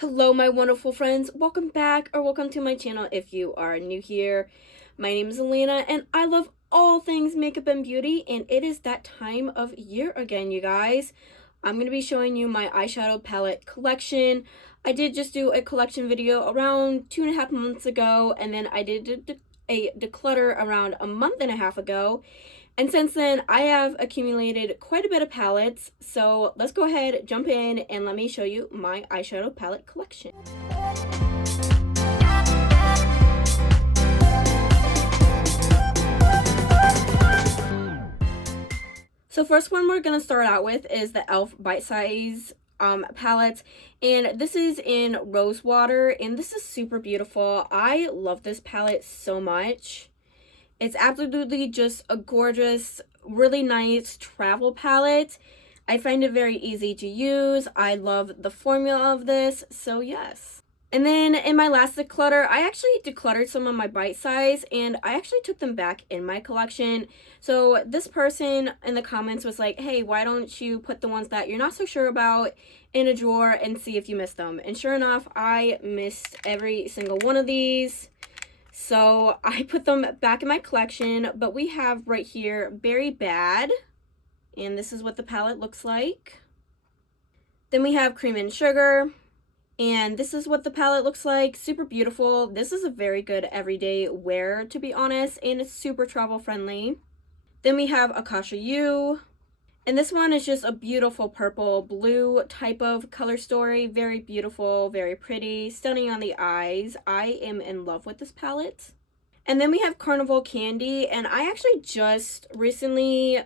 Hello, my wonderful friends. Welcome back, or welcome to my channel if you are new here. My name is Elena, and I love all things makeup and beauty, and it is that time of year again, you guys. I'm going to be showing you my eyeshadow palette collection. I did just do a collection video around 2.5 months ago, and then I did a declutter around a month and a half ago. And since then, I have accumulated quite a bit of palettes, so let's go ahead, jump in, and let me show you my eyeshadow palette collection. So first one we're going to start out with is the e.l.f. Bite Size palette, and this is in Rose Water, and this is super beautiful. I love this palette so much. It's absolutely just a gorgeous, really nice travel palette. I find it very easy to use. I love the formula of this, so yes. And then in my last declutter, I actually decluttered some of my bite size, and I actually took them back in my collection. So this person in the comments was like, hey, why don't you put the ones that you're not so sure about in a drawer and see if you missed them? And sure enough, I missed every single one of these. So I put them back in my collection, but we have right here Berry Bad, and this is what the palette looks like. Then we have Cream and Sugar, and this is what the palette looks like. Super beautiful. This is a very good everyday wear, to be honest, and it's super travel friendly. Then we have Akasha U. And this one is just a beautiful purple blue type of color story. Very beautiful, very pretty, stunning on the eyes. I am in love with this palette. And then we have Carnival Candy, and I actually just recently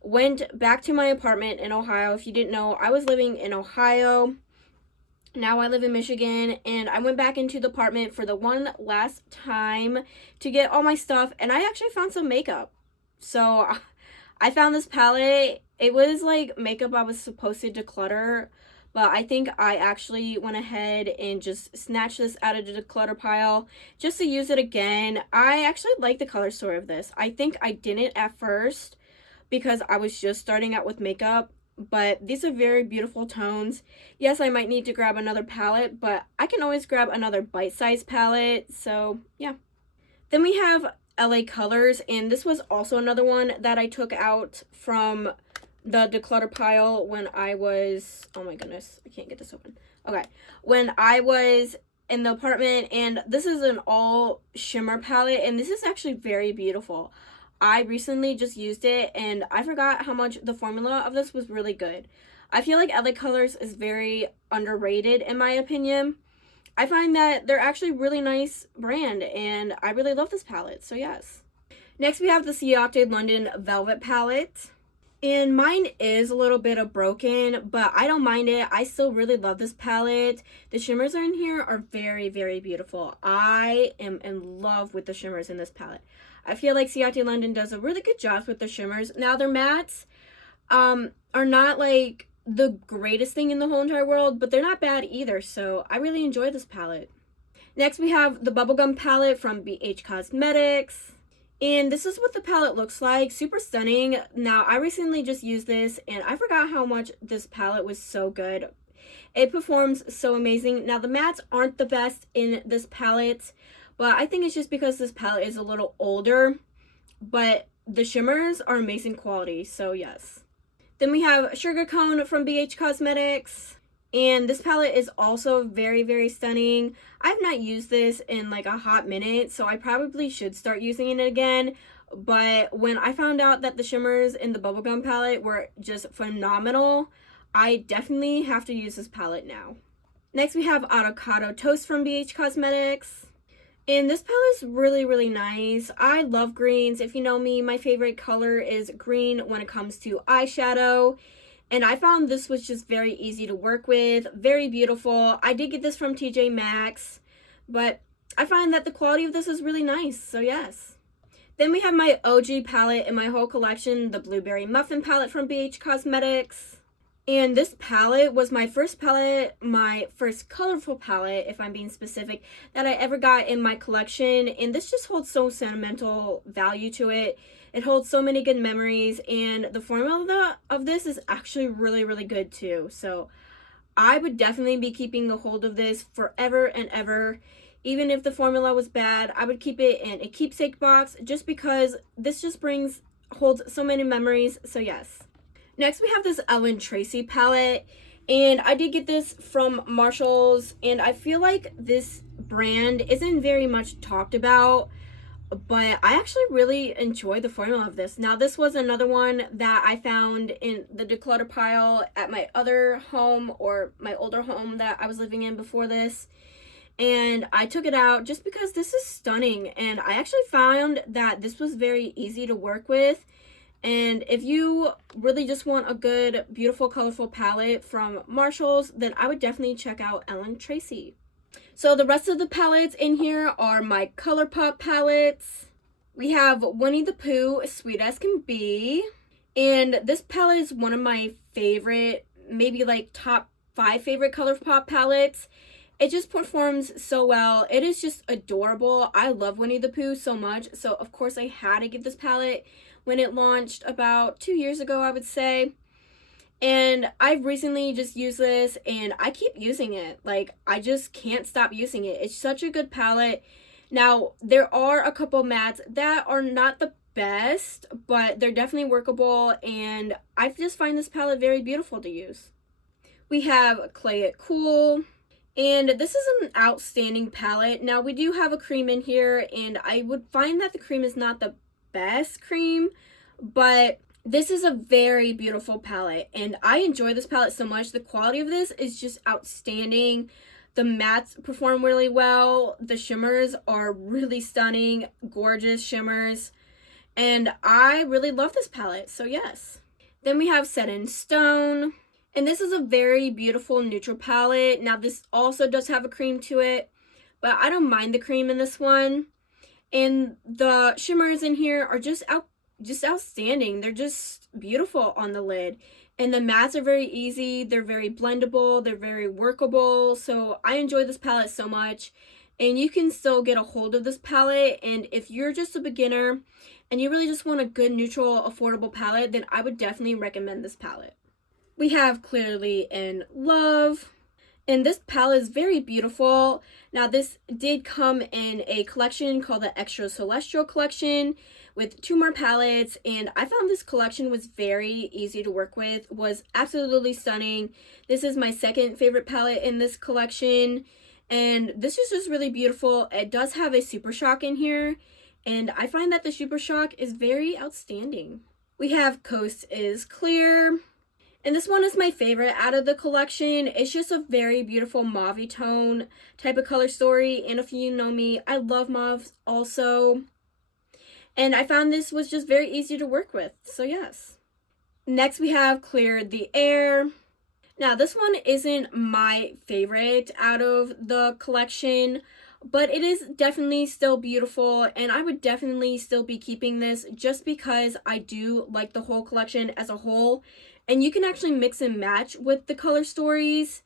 went back to my apartment in Ohio. If you didn't know, I was living in Ohio. Now I live in Michigan, and I went back into the apartment for the one last time to get all my stuff, and I actually found some makeup. So I found this palette. It was like makeup I was supposed to declutter, but I think I actually went ahead and just snatched this out of the declutter pile just to use it again. I actually like the color story of this. I think I didn't at first because I was just starting out with makeup, but these are very beautiful tones. Yes, I might need to grab another palette, but I can always grab another bite-sized palette, so yeah. Then we have LA Colors, and this was also another one that I took out from the declutter pile when I was, oh my goodness, I can't get this open. Okay, when I was in the apartment, and this is an all shimmer palette, and this is actually very beautiful. I recently just used it, and I forgot how much the formula of this was really good. I feel like LA Colors is very underrated in my opinion. I find that they're actually really nice brand, and I really love this palette, so yes. Next we have the Ciate London Velvet palette. And mine is a little bit of broken, but I don't mind it. I still really love this palette. The shimmers in here are very, very beautiful. I am in love with the shimmers in this palette. I feel like Ciate London does a really good job with the shimmers. Now their mattes are not like the greatest thing in the whole entire world, but they're not bad either, so I really enjoy this palette. Next we have the Bubblegum palette from BH Cosmetics. And this is what the palette looks like. Super stunning. Now, I recently just used this, and I forgot how much this palette was so good. It performs so amazing. Now, the mattes aren't the best in this palette, but I think it's just because this palette is a little older. But the shimmers are amazing quality, so yes. Then we have Sugar Cone from BH Cosmetics. And this palette is also very, very stunning. I've not used this in like a hot minute, so I probably should start using it again. But when I found out that the shimmers in the Bubblegum palette were just phenomenal, I definitely have to use this palette now. Next we have Avocado Toast from BH Cosmetics. And this palette is really, really nice. I love greens. If you know me, my favorite color is green when it comes to eyeshadow. And I found this was just very easy to work with, very beautiful. I did get this from TJ Maxx, but I find that the quality of this is really nice, so yes. Then we have my OG palette in my whole collection, the Blueberry Muffin palette from BH Cosmetics. And this palette was my first palette, my first colorful palette, if I'm being specific, that I ever got in my collection. And this just holds so sentimental value to it. It holds so many good memories, and the formula of this is actually really, really good too. So I would definitely be keeping a hold of this forever and ever. Even if the formula was bad, I would keep it in a keepsake box just because this just holds so many memories. So yes. Next we have this Ellen Tracy palette, and I did get this from Marshall's, and I feel like this brand isn't very much talked about, but I actually really enjoy the formula of this. Now, this was another one that I found in the declutter pile at my other home, or my older home that I was living in before this, and I took it out just because this is stunning, and I actually found that this was very easy to work with. And if you really just want a good, beautiful, colorful palette from Marshall's, then I would definitely check out Ellen Tracy. So the rest of the palettes in here are my ColourPop palettes. We have Winnie the Pooh, Sweet as Can Be. And this palette is one of my favorite, maybe like top 5 favorite ColourPop palettes. It just performs so well. It is just adorable. I love Winnie the Pooh so much. So of course I had to get this palette when it launched about 2 years ago, I would say. And I've recently just used this, and I keep using it. Like, I just can't stop using it. It's such a good palette. Now, there are a couple mattes that are not the best, but they're definitely workable, and I just find this palette very beautiful to use. We have Clay It Cool, and this is an outstanding palette. Now, we do have a cream in here, and I would find that the cream is not the best cream, but this is a very beautiful palette, and I enjoy this palette so much. The quality of this is just outstanding. The mattes perform really well. The shimmers are really stunning, gorgeous shimmers, and I really love this palette, so yes. Then we have Set in Stone, and this is a very beautiful neutral palette. Now, this also does have a cream to it, but I don't mind the cream in this one. And the shimmers in here are just outstanding. They're just beautiful on the lid. And the mattes are very easy. They're very blendable. They're very workable. So I enjoy this palette so much. And you can still get a hold of this palette. And if you're just a beginner and you really just want a good, neutral, affordable palette, then I would definitely recommend this palette. We have Clearly in Love. And this palette is very beautiful. Now, this did come in a collection called the Extra Celestial Collection with 2 more palettes. And I found this collection was very easy to work with, was absolutely stunning. This is my second favorite palette in this collection. And this is just really beautiful. It does have a Super Shock in here. And I find that the Super Shock is very outstanding. We have Coast is Clear. And this one is my favorite out of the collection. It's just a very beautiful mauve tone type of color story. And if you know me, I love mauves also. And I found this was just very easy to work with. So yes. Next we have Clear the Air. Now, this one isn't my favorite out of the collection, but it is definitely still beautiful, and I would definitely still be keeping this just because I do like the whole collection as a whole, and you can actually mix and match with the color stories.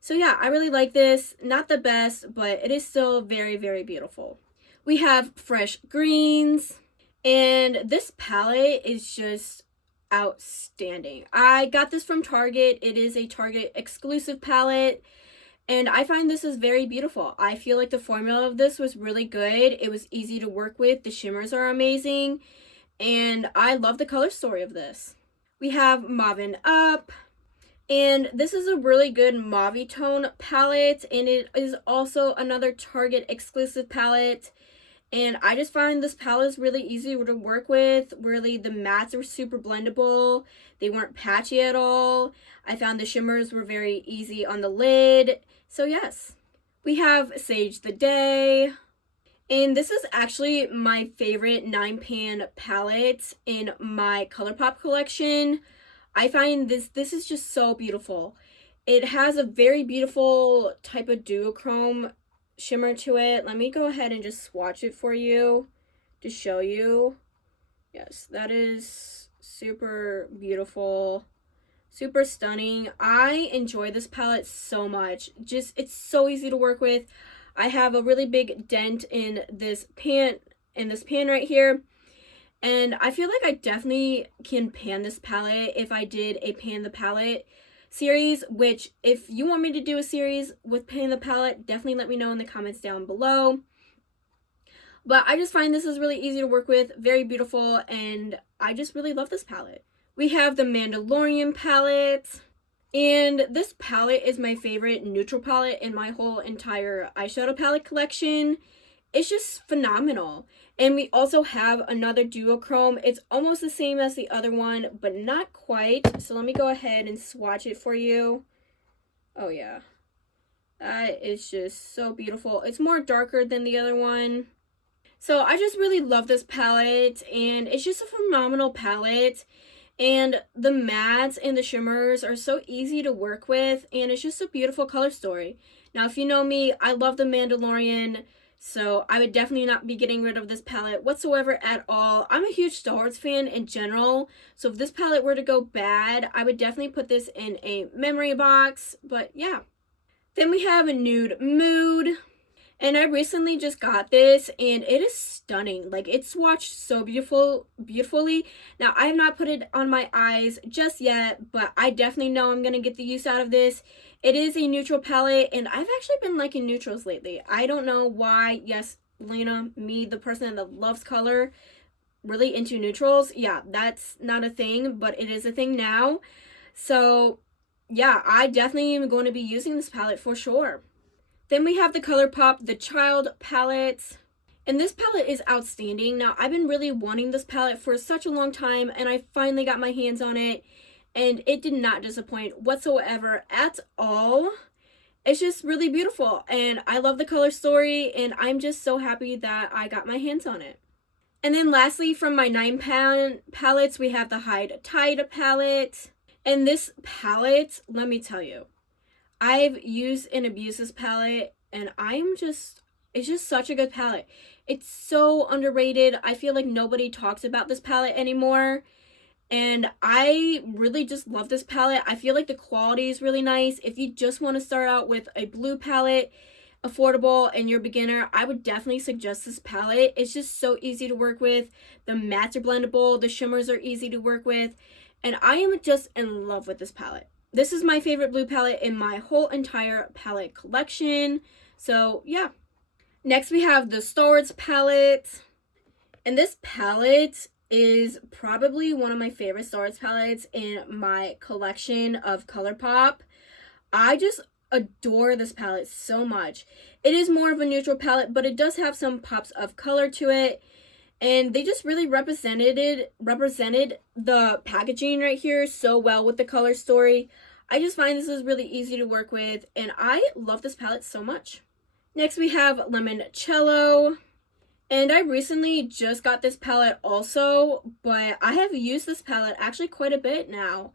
So yeah, I really like this. Not the best, but it is still very, very beautiful. We have Fresh Greens, and this palette is just outstanding. I got this from Target. It is a Target exclusive palette, and I find this is very beautiful. I feel like the formula of this was really good. It was easy to work with. The shimmers are amazing, and I love the color story of this. We have Mauvin Up, and this is a really good mauve tone palette, and it is also another Target exclusive palette. And I just find this palette is really easy to work with. Really, the mattes are super blendable. They weren't patchy at all. I found the shimmers were very easy on the lid. So yes. We have Sage the Day. And this is actually my favorite 9-pan palette in my ColourPop collection. I find this is just so beautiful. It has a very beautiful type of duochrome shimmer to it. Let me go ahead and just swatch it for you to show you. Yes, that is super beautiful, super stunning. I enjoy this palette so much. Just, it's so easy to work with. I have a really big dent in this pan right here, and I feel like I definitely can pan this palette if I did a pan the palette series, which if you want me to do a series with painting the palette, definitely let me know in the comments down below. But I just find this is really easy to work with, very beautiful, and I just really love this palette. We have the Mandalorian palette, and this palette is my favorite neutral palette in my whole entire eyeshadow palette collection. It's just phenomenal. And we also have another duochrome. It's almost the same as the other one, but not quite. So let me go ahead and swatch it for you. Oh yeah, that is just so beautiful. It's more darker than the other one. So I just really love this palette, and it's just a phenomenal palette. And the mattes and the shimmers are so easy to work with, and it's just a beautiful color story. Now, if you know me, I love the Mandalorian, so I would definitely not be getting rid of this palette whatsoever at all. I'm a huge Star Wars fan in general, so if this palette were to go bad, I would definitely put this in a memory box, but yeah. Then we have a Nude Mood. And I recently just got this, and it is stunning. Like, it's swatched so beautifully. Now, I have not put it on my eyes just yet, but I definitely know I'm going to get the use out of this. It is a neutral palette, and I've actually been liking neutrals lately. I don't know why. Yes, Lena, me, the person that loves color, really into neutrals. Yeah, that's not a thing, but it is a thing now. So, yeah, I definitely am going to be using this palette for sure. Then we have the ColourPop The Child palette. And this palette is outstanding. Now, I've been really wanting this palette for such a long time, and I finally got my hands on it. And it did not disappoint whatsoever at all. It's just really beautiful. And I love the color story, and I'm just so happy that I got my hands on it. And then lastly, from my 9-pan palettes, we have the Hide Tide palette. And this palette, let me tell you, I've used and abused this palette, and it's just such a good palette. It's so underrated. I feel like nobody talks about this palette anymore, and I really just love this palette. I feel like the quality is really nice. If you just want to start out with a blue palette, affordable, and you're a beginner, I would definitely suggest this palette. It's just so easy to work with. The mattes are blendable, the shimmers are easy to work with, and I am just in love with this palette. This is my favorite blue palette in my whole entire palette collection. So, yeah. Next, we have the Star Wars palette. And this palette is probably one of my favorite Star Wars palettes in my collection of ColourPop. I just adore this palette so much. It is more of a neutral palette, but it does have some pops of color to it. And they just really represented the packaging right here so well with the color story. I just find this is really easy to work with, and I love this palette so much. Next, we have Limoncello. And I recently just got this palette also, but I have used this palette actually quite a bit now.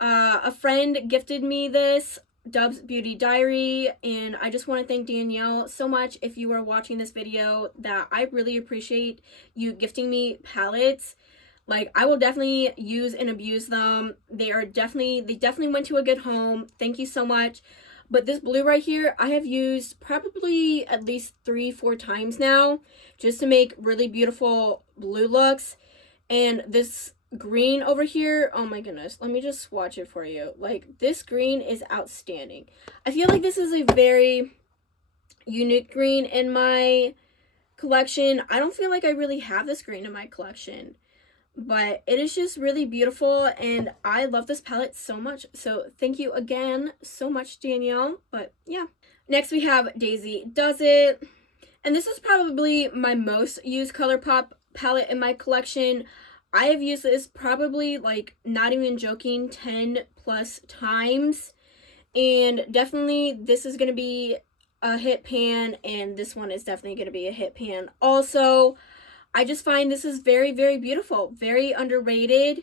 A friend gifted me this, Dub's Beauty Diary, and I just want to thank Danielle so much if you are watching this video, that I really appreciate you gifting me palettes. Like, I will definitely use and abuse them. They definitely went to a good home. Thank you so much. But this blue right here, I have used probably at least 3-4 times now, just to make really beautiful blue looks. And this green over here, oh my goodness, let me just swatch it for you. Like, this green is outstanding. I feel like this is a very unique green in my collection. I don't feel like I really have this green in my collection, but it is just really beautiful, and I love this palette so much. So thank you again so much, Danielle. But yeah. Next, we have Daisy Does It. And this is probably my most used ColourPop palette in my collection. I have used this probably, like, not even joking, 10 plus times. And definitely this is going to be a hit pan, and this one is definitely going to be a hit pan also. I just find this is very, very beautiful, very underrated.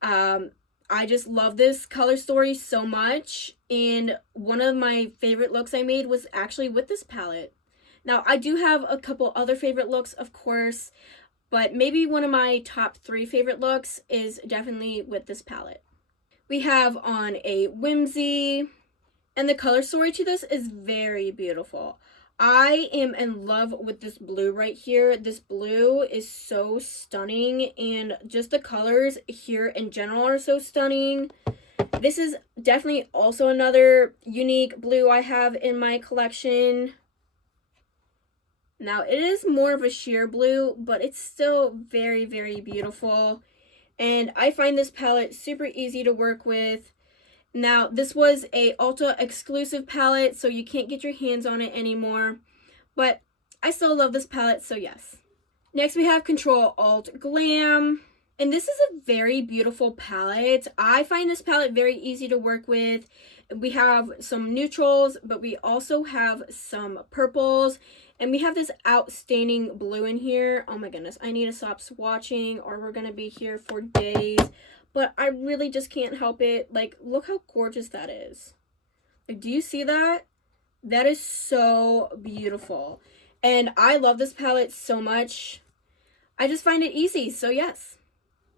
I just love this color story so much, and one of my favorite looks I made was actually with this palette. Now, I do have a couple other favorite looks, of course, but maybe one of my top 3 favorite looks is definitely with this palette. We have on a Whimsy, and the color story to this is very beautiful. I am in love with this blue right here. This blue is so stunning, and just the colors here in general are so stunning. This is definitely also another unique blue I have in my collection. Now, it is more of a sheer blue, but it's still very, very beautiful. And I find this palette super easy to work with. Now, this was a Ulta exclusive palette, so you can't get your hands on it anymore. But I still love this palette, so yes. Next, we have Control Alt Glam. And this is a very beautiful palette. I find this palette very easy to work with. We have some neutrals, but we also have some purples. And we have this outstanding blue in here. Oh my goodness, I need to stop swatching or we're going to be here for days. But I really just can't help it. Like, look how gorgeous that is. Like, do you see that? That is so beautiful. And I love this palette so much. I just find it easy, so yes.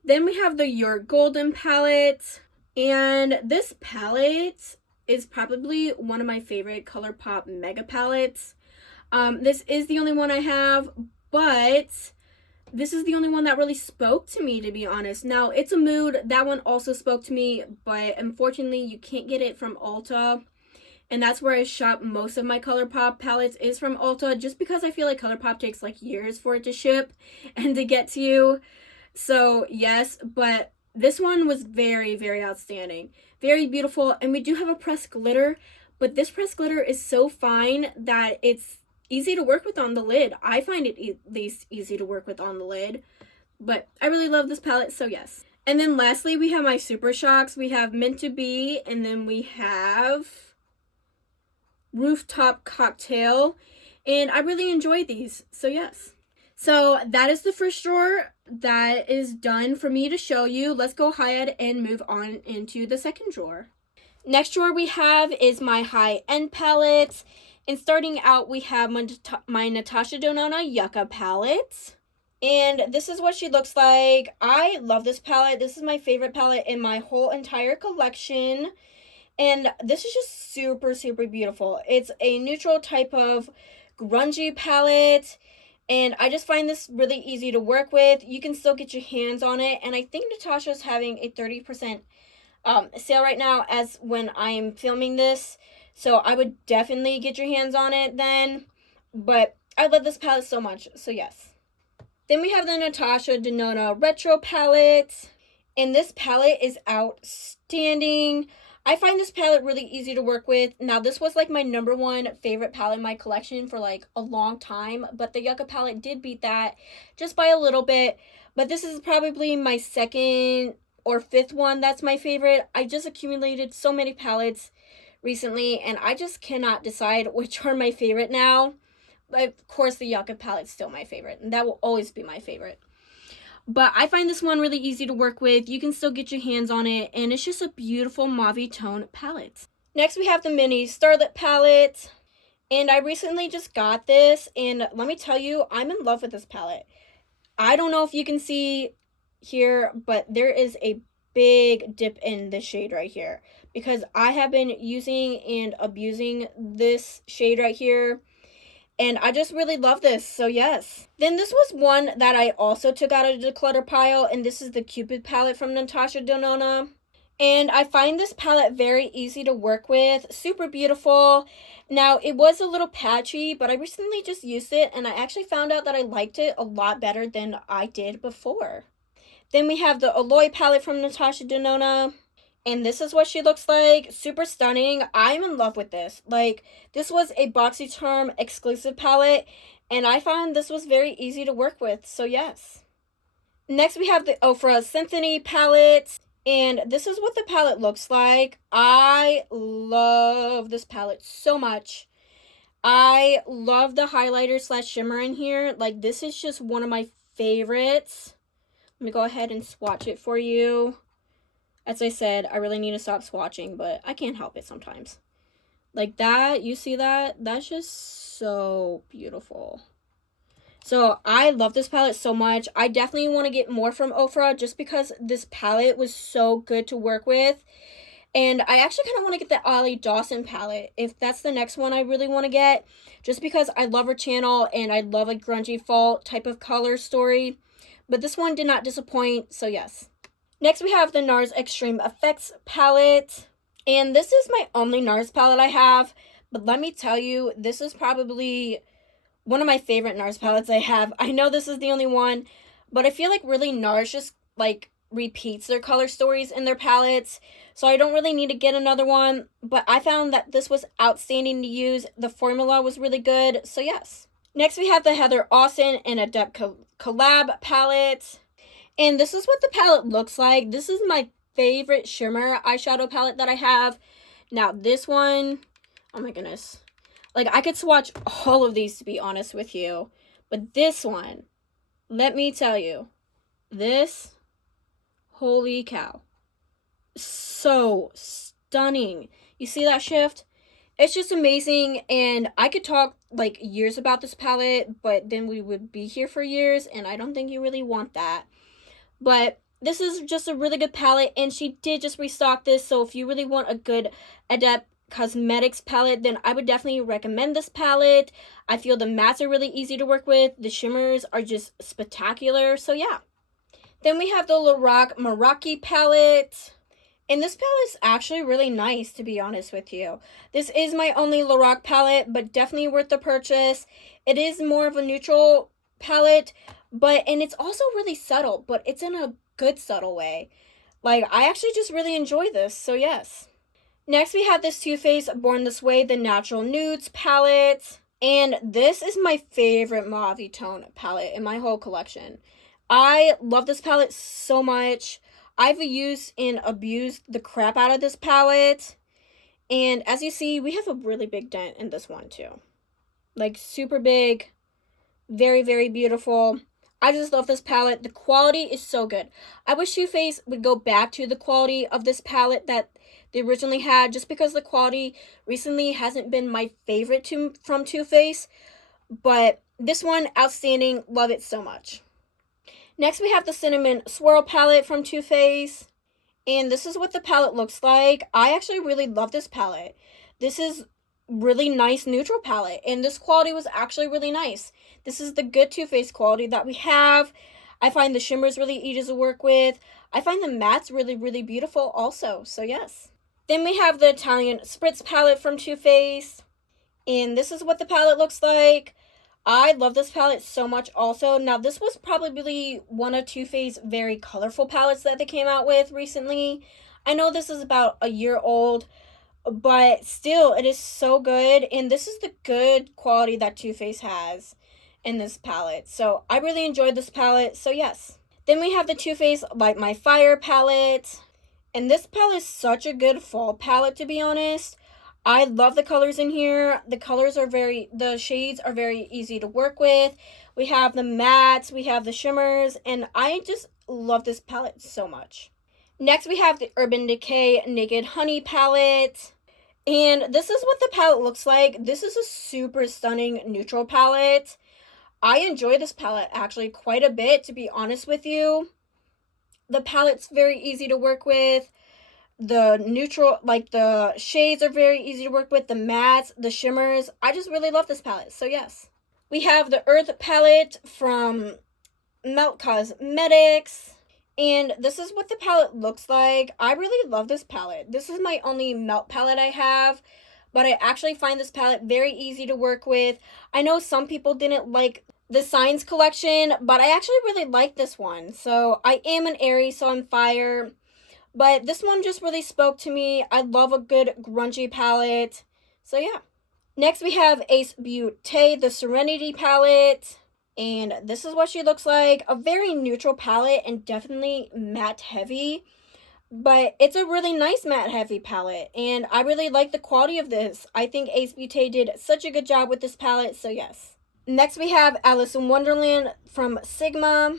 Then we have the Your Golden palette. And this palette is probably one of my favorite ColourPop mega palettes. This is the only one I have, but this is the only one that really spoke to me, to be honest. Now, It's a Mood, that one also spoke to me, but unfortunately, you can't get it from Ulta. And that's where I shop most of my ColourPop palettes is from Ulta, just because I feel like ColourPop takes like years for it to ship and to get to you. So, yes, but this one was very, very outstanding. Very beautiful, and we do have a pressed glitter, but this pressed glitter is so fine that it's easy to work with on the lid. I find it at least easy to work with on the lid, but I really love this palette, so yes. And then lastly, we have my Super Shocks. We have Meant to Be, and then we have Rooftop Cocktail, and I really enjoy these, so yes. So that is the first drawer that is done for me to show you. Let's go ahead and move on into the second drawer. Next drawer we have is my high-end palettes. And starting out, we have my Natasha Denona Yucca palette. And this is what she looks like. I love this palette. This is my favorite palette in my whole entire collection. And this is just super, super beautiful. It's a neutral type of grungy palette. And I just find this really easy to work with. You can still get your hands on it. And I think Natasha's having a 30% sale right now as when I'm filming this. So I would definitely get your hands on it then. But I love this palette so much. So yes. Then we have the Natasha Denona Retro palette. And this palette is outstanding. I find this palette really easy to work with. Now, this was like my #1 favorite palette in my collection for like a long time. But the Yucca palette did beat that just by a little bit. But this is probably my second or fifth one that's my favorite. I just accumulated so many palettes recently, and I just cannot decide which are my favorite now. But of course, the Yucca palette's still my favorite, and that will always be my favorite. But I find this one really easy to work with. You can still get your hands on it, and it's just a beautiful mauve tone palette. Next, we have the Mini Starlit palette, and I recently just got this, and let me tell you, I'm in love with this palette. I don't know if you can see here, but there is a big dip in this shade right here, because I have been using and abusing this shade right here, and I just really love this, so yes. Then this was one that I also took out of the clutter pile, and this is the Cupid palette from Natasha Denona. And I find this palette very easy to work with, super beautiful. Now, it was a little patchy, but I recently just used it, and I actually found out that I liked it a lot better than I did before. Then we have the Alloy palette from Natasha Denona. And this is what she looks like. Super stunning. I'm in love with this. Like, this was a BoxyCharm exclusive palette. And I found this was very easy to work with. So, yes. Next, we have the Ofra Symphony palette. And this is what the palette looks like. I love this palette so much. I love the highlighter / shimmer in here. Like, this is just one of my favorites. Let me go ahead and swatch it for you. As I said, I really need to stop swatching, but I can't help it sometimes. Like that, you see that? That's just so beautiful. So I love this palette so much. I definitely want to get more from Ofra just because this palette was so good to work with. And I actually kind of want to get the Ollie Dawson palette, if that's the next one I really want to get. Just because I love her channel and I love a grungy fall type of color story. But this one did not disappoint, so yes. Next, we have the NARS Extreme Effects palette. And this is my only NARS palette I have. But let me tell you, this is probably one of my favorite NARS palettes I have. I know this is the only one, but I feel like really NARS just like repeats their color stories in their palettes. So I don't really need to get another one. But I found that this was outstanding to use. The formula was really good. So yes. Next, we have the Heather Austin and Adept Collab palette. And this is what the palette looks like. This is my favorite shimmer eyeshadow palette that I have. Now, this one, oh my goodness. Like, I could swatch all of these, to be honest with you. But this one, let me tell you, this, holy cow. So stunning. You see that shift? It's just amazing, and I could talk like years about this palette, but then we would be here for years, and I don't think you really want that. But this is just a really good palette, and she did just restock this, so if you really want a good Adept Cosmetics palette, then I would definitely recommend this palette. I feel the mattes are really easy to work with. The shimmers are just spectacular, so yeah. Then we have the Lorac Meraki palette. And this palette is actually really nice, to be honest with you. This is my only Lorac palette, but definitely worth the purchase. It is more of a neutral palette, and it's also really subtle, but it's in a good subtle way. Like, I actually just really enjoy this, so yes. Next, we have this Too Faced Born This Way, the Natural Nudes palette. And this is my favorite mauve tone palette in my whole collection. I love this palette so much. I've used and abused the crap out of this palette. And as you see, we have a really big dent in this one too. Like, super big. Very, very beautiful. I just love this palette. The quality is so good. I wish Too Faced would go back to the quality of this palette that they originally had, just because the quality recently hasn't been my favorite from Too Faced. But this one, outstanding. Love it so much. Next, we have the Cinnamon Swirl palette from Too Faced. And this is what the palette looks like. I actually really love this palette. This is really nice neutral palette, and this quality was actually really nice. This is the good Too Faced quality that we have. I find the shimmers really easy to work with. I find the mattes really, really beautiful also, so yes. Then we have the Italian Spritz palette from Too Faced, and this is what the palette looks like. I love this palette so much also. Now, this was probably one of Too Faced's very colorful palettes that they came out with recently. I know this is about a year old, but still, it is so good. And this is the good quality that Too Faced has in this palette. So, I really enjoyed this palette. So, yes. Then we have the Too Faced Light My Fire palette. And this palette is such a good fall palette, to be honest. I love the colors in here. The shades are very easy to work with. We have the mattes, we have the shimmers, and I just love this palette so much. Next, we have the Urban Decay Naked Honey palette. And this is what the palette looks like. This is a super stunning neutral palette. I enjoy this palette actually quite a bit, to be honest with you. The palette's very easy to work with. The neutral, like the shades are very easy to work with. The mattes, the shimmers. I just really love this palette, so yes. We have the Earth palette from Melt Cosmetics. And this is what the palette looks like. I really love this palette. This is my only Melt palette I have. But I actually find this palette very easy to work with. I know some people didn't like the Signs collection, but I actually really like this one. So I am an Aries, so I'm fire. But this one just really spoke to me. I love a good grungy palette. So yeah. Next we have Ace Beauté, the Serenity palette. And this is what she looks like. A very neutral palette and definitely matte heavy. But it's a really nice matte heavy palette. And I really like the quality of this. I think Ace Beauté did such a good job with this palette. So yes. Next we have Alice in Wonderland from Sigma.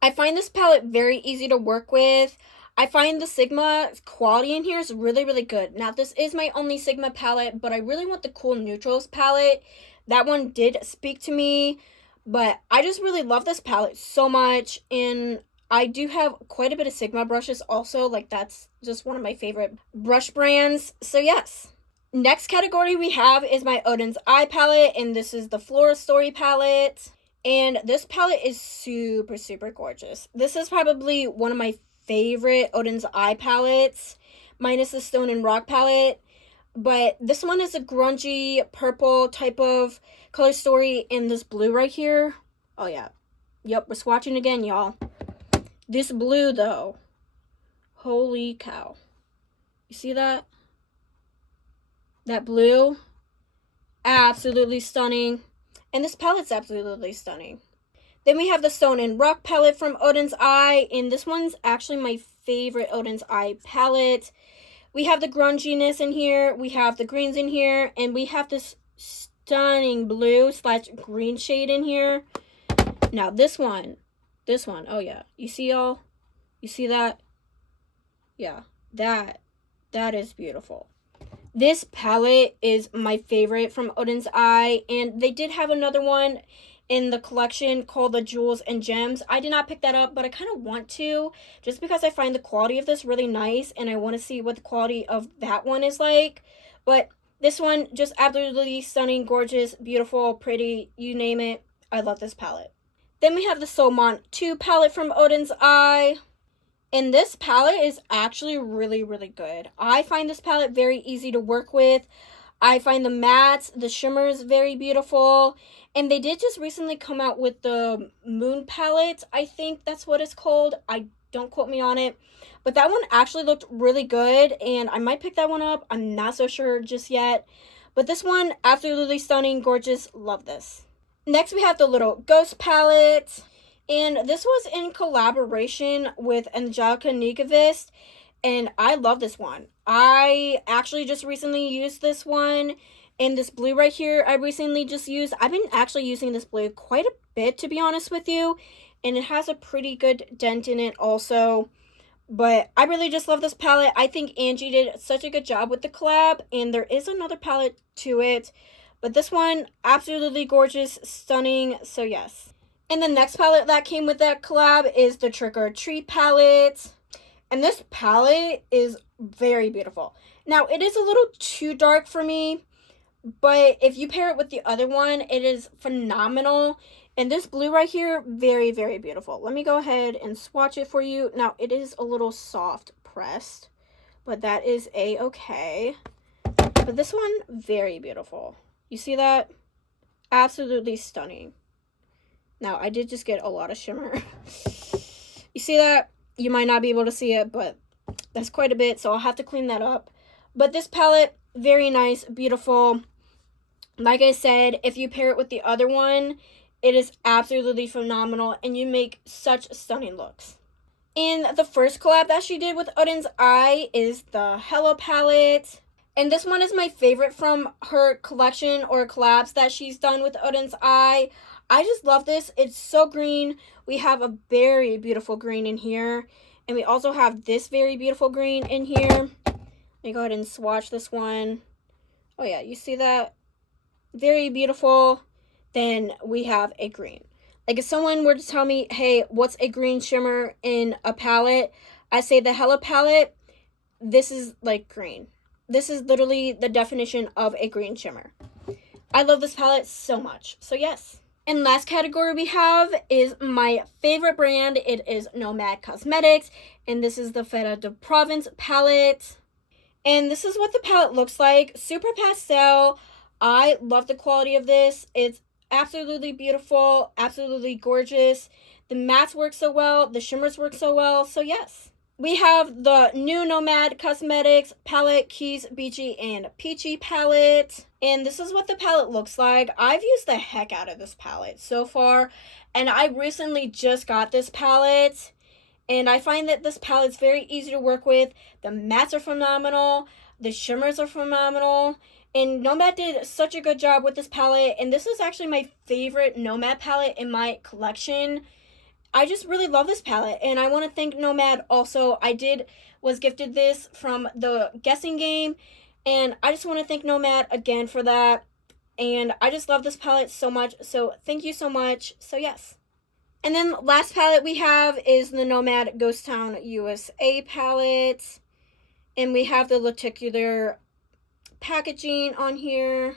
I find this palette very easy to work with. I find the Sigma quality in here is really, really good. Now, this is my only Sigma palette, but I really want the Cool Neutrals palette. That one did speak to me, but I just really love this palette so much. And I do have quite a bit of Sigma brushes also. Like, that's just one of my favorite brush brands. So, yes. Next category we have is my Odin's Eye palette, and this is the Flora Story palette. And this palette is super, super gorgeous. This is probably one of my favorite Odin's Eye palettes, minus the Stone and Rock palette. But this one is a grungy purple type of color story, and this blue right here. Oh yeah. Yep, we're swatching again, y'all. This blue though. Holy cow. You see that? That blue? Absolutely stunning. And this palette's absolutely stunning. Then we have the Stone and Rock palette from Odin's Eye, and this one's actually my favorite Odin's Eye palette. We have the grunginess in here, we have the greens in here, and we have this stunning blue / green shade in here. Now this one, oh yeah, you see y'all? You see that? Yeah, that is beautiful. This palette is my favorite from Odin's Eye, and they did have another one in the collection called the Jewels and Gems. I did not pick that up, but I kind of want to, just because I find the quality of this really nice, and I want to see what the quality of that one is like. But this one, just absolutely stunning, gorgeous, beautiful, pretty, you name it. I love this palette. Then we have the Soulmont 2 palette from Odin's Eye. And this palette is actually really, really good. I find this palette very easy to work with. I find the mattes, the shimmers very beautiful. And they did just recently come out with the Moon palette. I think that's what it's called. Don't quote me on it. But that one actually looked really good, and I might pick that one up. I'm not so sure just yet. But this one, absolutely stunning, gorgeous. Love this. Next, we have the Little Ghost palette. And this was in collaboration with Angelica Nyquist. And I love this one. I actually just recently used this one. And this blue right here, I recently just used. I've been actually using this blue quite a bit, to be honest with you. And it has a pretty good dent in it also. But I really just love this palette. I think Angie did such a good job with the collab. And there is another palette to it. But this one, absolutely gorgeous, stunning. So yes. And the next palette that came with that collab is the Trick or Treat palette. And this palette is very beautiful. Now, it is a little too dark for me. But if you pair it with the other one, it is phenomenal. And this blue right here, very, very beautiful. Let me go ahead and swatch it for you. Now, it is a little soft pressed, but that is a-okay. But this one, very beautiful. You see that? Absolutely stunning. Now, I did just get a lot of shimmer. You see that? You might not be able to see it, but that's quite a bit, so I'll have to clean that up. But this palette, very nice, beautiful. Like I said, if you pair it with the other one, it is absolutely phenomenal, and you make such stunning looks. And the first collab that she did with Odin's Eye is the Hello palette. And this one is my favorite from her collection or collabs that she's done with Odin's Eye. I just love this. It's so green. We have a very beautiful green in here. And we also have this very beautiful green in here. Let me go ahead and swatch this one. Oh yeah, you see that? Very beautiful. Then we have a green. Like if someone were to tell me, hey, what's a green shimmer in a palette? I say the Hello palette. This is like green. This is literally the definition of a green shimmer. I love this palette so much. So yes. And last category we have is my favorite brand. It is Nomad Cosmetics. And this is the Feta de Provence palette. And this is what the palette looks like. Super pastel. I love the quality of this. It's absolutely beautiful. Absolutely gorgeous. The mattes work so well. The shimmers work so well. So yes. We have the new Nomad Cosmetics palette, Keys, Beachy, and Peachy palette. And this is what the palette looks like. I've used the heck out of this palette so far. And I recently just got this palette. And I find that this palette's very easy to work with. The mattes are phenomenal. The shimmers are phenomenal. And Nomad did such a good job with this palette. And this is actually my favorite Nomad palette in my collection. I just really love this palette, and I want to thank Nomad also. Was gifted this from the guessing game, and I just want to thank Nomad again for that. And I just love this palette so much, so thank you so much. So yes. And then last palette we have is the Nomad Ghost Town USA palette, and we have the lenticular packaging on here.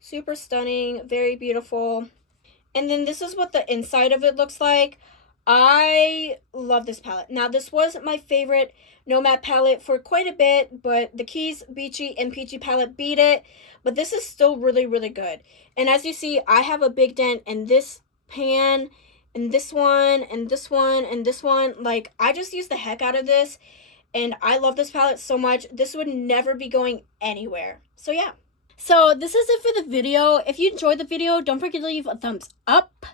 Super stunning, very beautiful. And then this is what the inside of it looks like. I love this palette. Now, this was my favorite Nomad palette for quite a bit, but the Keys Beachy and Peachy palette beat it. But this is still really, really good. And as you see, I have a big dent in this pan, and this one, and this one, and this one. Like, I just use the heck out of this, and I love this palette so much. This would never be going anywhere. So, yeah. So, this is it for the video. If you enjoyed the video, don't forget to leave a thumbs up.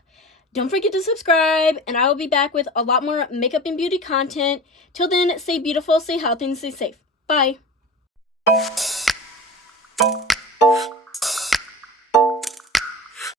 Don't forget to subscribe, and I will be back with a lot more makeup and beauty content. Till then, stay beautiful, stay healthy, and stay safe. Bye.